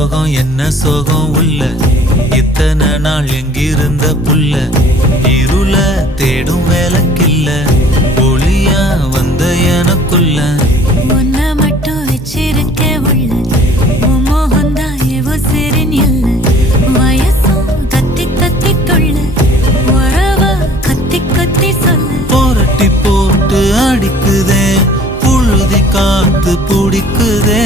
சோகம் என்ன சோகம் உள்ள இத்தனை நாள் எங்கிருந்த புல்ல இருள தேடும் வேலைக்கில்ல ஒளியா வந்த எனக்குள்ள உன்னை மட்டும் வச்சிருக்க உள்ள மோகந்தான் எவோ சிறின் இல்ல வயசும் கத்தி கத்தி கொள்ள உறவ கத்தி கத்தி சொல்ல போரட்டி போட்டு அடிக்குதே புழுதி காத்து பிடிக்குதே